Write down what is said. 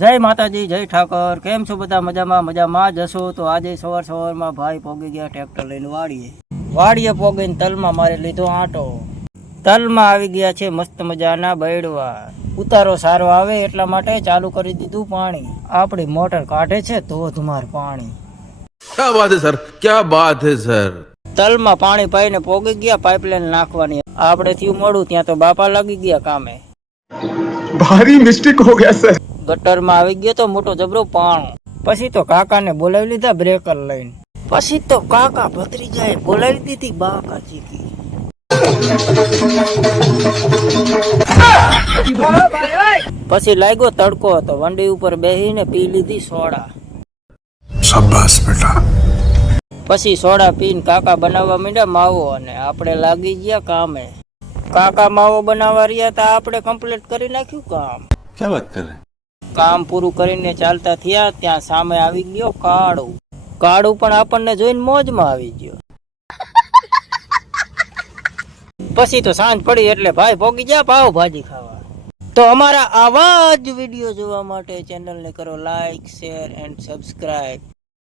જય માતાજી જય ઠાકોર. કેમ છો બધા? મજામાં મજામાં જશો તો આજે સવાર સવારમાં ભાઈ પોગી ગયા ટ્રેક્ટર લઈને વાડીએ. વાડીએ પોગીને તલમાં મારે લીધો આંટો. તલમાં આવી ગયા છે મસ્ત મજાના બૈડવા. ઉતારો સારો આવે એટલા માટે ચાલુ કરી દીધું પાણી. આપણી મોટર કાઢે છે ધોધમાર પાણી. ક્યા વાત હે સર? ક્યાં વાત હે સર? તલમાં પાણી પાઈને પોગી ગયા પાઇપલાઇન નાખવાની. આપણે થયું મોડું ત્યાં તો બાપા લાગી ગયા કામે. ભારી મિસ્ટેક હો ગયા સર. ગટરમાં આવી ગયો તો મોટો જબરો પાણો. પછી તો કાકાને બોલાવી લીધા બ્રેકર લઈને. પછી તો કાકા ભત્રીજાએ બોલાવી દીધી બાકા ચીકી પછી લાગ્યો તડકો હતો. વંડી ઉપર બેહીને પી લીધી સોડા. શાબાશ બેટા. પછી સોડા પીને કાકા બનાવવા માંડ્યા માવો અને આપણે લાગી ગયા કામે. કાકા માવો બનાવવા રહ્યા હતા આપણે કમ્પ્લીટ કરી નાખ્યું કામ. ક્યાં વાત કરે? કામ પૂરું કરીને ચાલતા થયા, ત્યાં સામે આવી ગયો કાળું. કાળું પણ આપણને જોઈને મોજમાં આવી ગયો. પછી તો સાંજ પડી એટલે ભાઈ ભોગી જા પાવ ભાજી ખાવા. તો અમારા આવા જ વીડિયો જોવા માટે ચેનલને કરો લાઈક, શેર, એન્ડ સબસ્ક્રાઇબ.